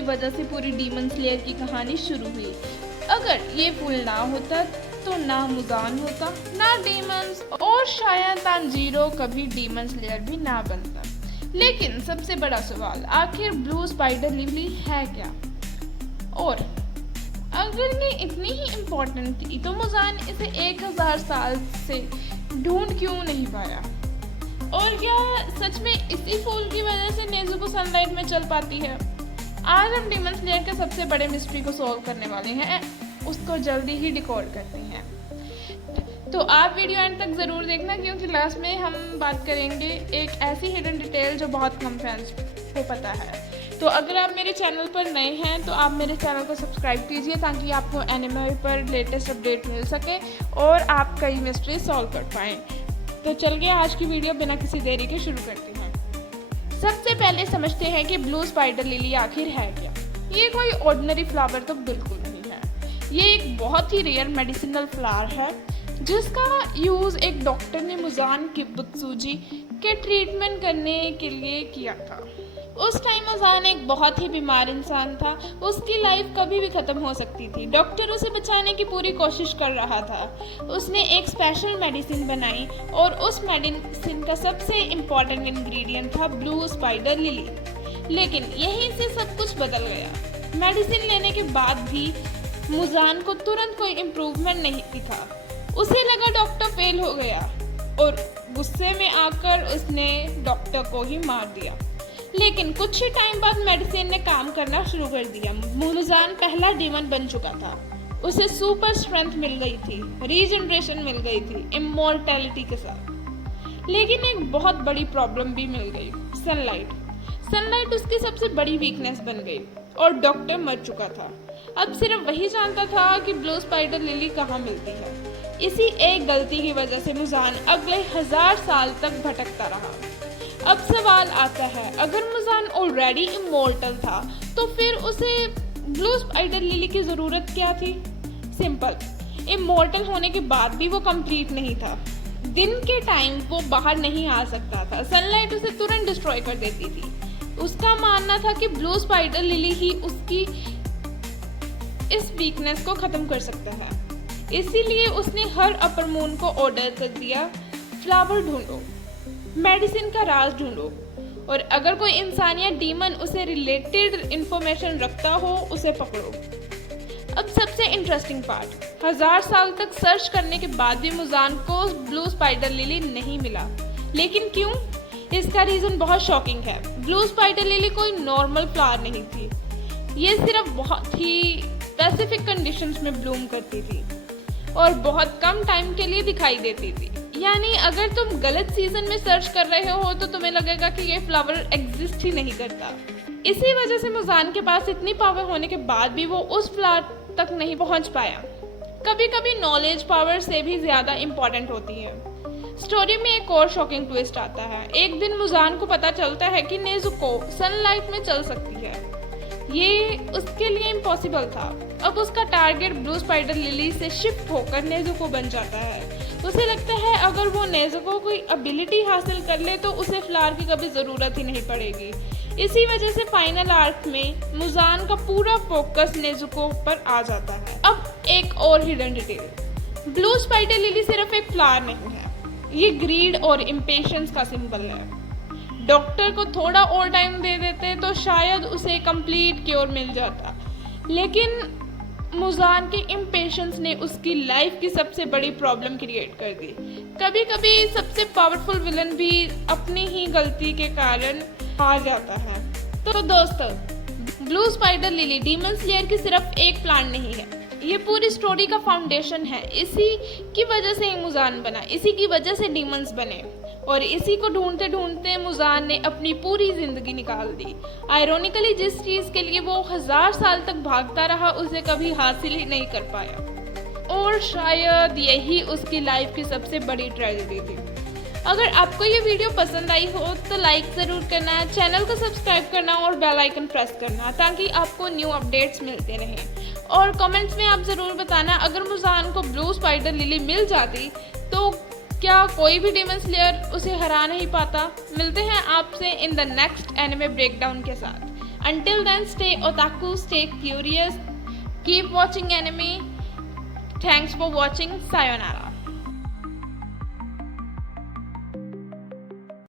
की वजह से पूरी डीमन स्लेयर की कहानी शुरू हुई। अगर ये पुल ना होता तो ना मुजान होता, ना डीमंस, और शायद तांजीरो कभी डीमन स्लेयर भी ना बनता। लेकिन सबसे बड़ा सवाल, आखिर ब्लू स्पाइडर लिली है क्या? और अगर ये इतनी ही इम्पोर्टेंट थी तो मुजान इसे 1000 साल से ढूंढ क्यों नहीं पाया? और क्या सच में इसी फूल की वजह से नेज़ुको सनलाइट में चल पाती है? आज हम डीमन स्लेयर के सबसे बड़े मिस्ट्री को सॉल्व करने वाले हैं, उसको जल्दी ही डिकोड करते हैं। तो आप वीडियो एंड तक ज़रूर देखना, क्योंकि लास्ट में हम बात करेंगे एक ऐसी हिडन डिटेल जो बहुत कम फैंस को पता है। तो अगर आप मेरे चैनल पर नए हैं तो आप मेरे चैनल को सब्सक्राइब कीजिए ताकि आपको एनिमे पर लेटेस्ट अपडेट मिल सके और आप कई मिस्ट्री सॉल्व कर पाएँ। तो चलिए आज की वीडियो बिना किसी देरी के शुरू करते हैं। सबसे पहले समझते हैं कि ब्लू स्पाइडर लिली आखिर है क्या। ये कोई ऑर्डिनरी फ्लावर तो बिल्कुल नहीं है। ये एक बहुत ही रेयर मेडिसिनल फ्लावर है जिसका यूज़ एक डॉक्टर ने मुजान किबुत्सुजी के ट्रीटमेंट करने के लिए किया था। उस टाइम मुजान एक बहुत ही बीमार इंसान था, उसकी लाइफ कभी भी ख़त्म हो सकती थी। डॉक्टर उसे बचाने की पूरी कोशिश कर रहा था। उसने एक स्पेशल मेडिसिन बनाई और उस मेडिसिन का सबसे इम्पॉर्टेंट इंग्रेडिएंट था ब्लू स्पाइडर लिली। लेकिन यहीं से सब कुछ बदल गया। मेडिसिन लेने के बाद भी मुजान को तुरंत कोई इम्प्रूवमेंट नहीं दिखा। उसे लगा डॉक्टर फेल हो गया और गुस्से में आकर उसने डॉक्टर को ही मार दिया। लेकिन कुछ ही टाइम बाद मेडिसिन ने काम करना शुरू कर दिया। मुजान पहला डीमन बन चुका था। उसे सुपर स्ट्रेंथ मिल गई थी, रीजनरेशन मिल गई थी इमॉर्टैलिटी के साथ। लेकिन एक बहुत बड़ी प्रॉब्लम भी मिल गई, सनलाइट। सनलाइट उसकी सबसे बड़ी वीकनेस बन गई और डॉक्टर मर चुका था। अब सिर्फ वही जानता था कि ब्लू स्पाइडर लिली कहाँ मिलती है। इसी एक गलती की वजह से मुजान अगले 1000 साल तक भटकता रहा। अब सवाल आता है, अगर मुजान ऑलरेडी इमॉर्टल था तो फिर उसे ब्लू स्पाइडर लिली की ज़रूरत क्या थी? सिंपल, इमॉर्टल होने के बाद भी वो कंप्लीट नहीं था। दिन के टाइम वो बाहर नहीं आ सकता था, सनलाइट उसे तुरंत डिस्ट्रॉय कर देती थी। उसका मानना था कि ब्लू स्पाइडर लिली ही उसकी इस वीकनेस को ख़त्म कर सकता है। इसीलिए उसने हर अपर मून को ऑर्डर कर दिया, फ्लावर ढूंढो, मेडिसिन का राज ढूंढो, और अगर कोई इंसान या डीमन उसे रिलेटेड इंफॉर्मेशन रखता हो उसे पकड़ो। अब सबसे इंटरेस्टिंग पार्ट, 1000 साल तक सर्च करने के बाद भी मुजान को ब्लू स्पाइडर लिली नहीं मिला। लेकिन क्यों? इसका रीज़न बहुत शॉकिंग है। ब्लू स्पाइडर लिली कोई नॉर्मल फ्लावर नहीं थी। ये सिर्फ बहुत ही स्पेसिफिक कंडीशंस में ब्लूम करती थी और बहुत कम टाइम के लिए दिखाई देती थी। यानी अगर तुम गलत सीजन में सर्च कर रहे हो तो तुम्हें लगेगा कि ये फ्लावर एग्जिस्ट ही नहीं करता। इसी वजह से मुजान के पास इतनी पावर होने के बाद भी वो उस फ्लावर तक नहीं पहुंच पाया। कभी कभी नॉलेज पावर से भी ज़्यादा इम्पोर्टेंट होती है। स्टोरी में एक और शॉकिंग ट्विस्ट आता है। एक दिन मुजान को पता चलता है कि नेज़ुको सनलाइट में चल सकती है। ये उसके लिए इम्पॉसिबल था। अब उसका टारगेट ब्लू स्पाइडर लिली से शिफ्ट होकर नेज़ुको बन जाता है। उसे लगता है अगर वो नेज़ुको कोई एबिलिटी हासिल कर ले तो उसे फ्लावर की कभी ज़रूरत ही नहीं पड़ेगी। इसी वजह से फाइनल आर्क में मुजान का पूरा फोकस नेज़ुको पर आ जाता है। अब एक और hidden detail, blue spider lily सिर्फ एक फ्लावर नहीं है, ये ग्रीड और इम्पेशंस का सिंबल है। डॉक्टर को थोड़ा और टाइम दे देते तो शायद उसे कंप्लीट क्योर मिल जाता। लेकिन मुजान के इम्पेशंस ने उसकी लाइफ की सबसे बड़ी प्रॉब्लम क्रिएट कर दी। कभी कभी सबसे पावरफुल विलन भी अपनी ही गलती के कारण हार जाता है। तो दोस्तों, blue spider lily demon slayer की सिर्फ एक प्लांट नहीं है, ये पूरी स्टोरी का फाउंडेशन है। इसी की वजह से मुजान बना, इसी की वजह से डीमंस बने और इसी को ढूंढते ढूंढते मुजान ने अपनी पूरी जिंदगी निकाल दी। आयरोनिकली जिस चीज़ के लिए वो 1000 साल तक भागता रहा उसे कभी हासिल ही नहीं कर पाया, और शायद यही उसकी लाइफ की सबसे बड़ी ट्रेजेडी थी। अगर आपको ये वीडियो पसंद आई हो तो लाइक ज़रूर करना, चैनल को सब्सक्राइब करना और बेल आइकन प्रेस करना ताकि आपको न्यू अपडेट्स मिलते रहें। और कमेंट्स में आप ज़रूर बताना, अगर मुजान को ब्लू स्पाइडर लिली मिल जाती तो क्या कोई भी डीमन स्लेयर उसे हरा नहीं पाता। मिलते हैं आपसे in the next anime breakdown के साथ। Until then, stay otaku, stay curious, keep watching anime. Thanks for watching. Sayonara.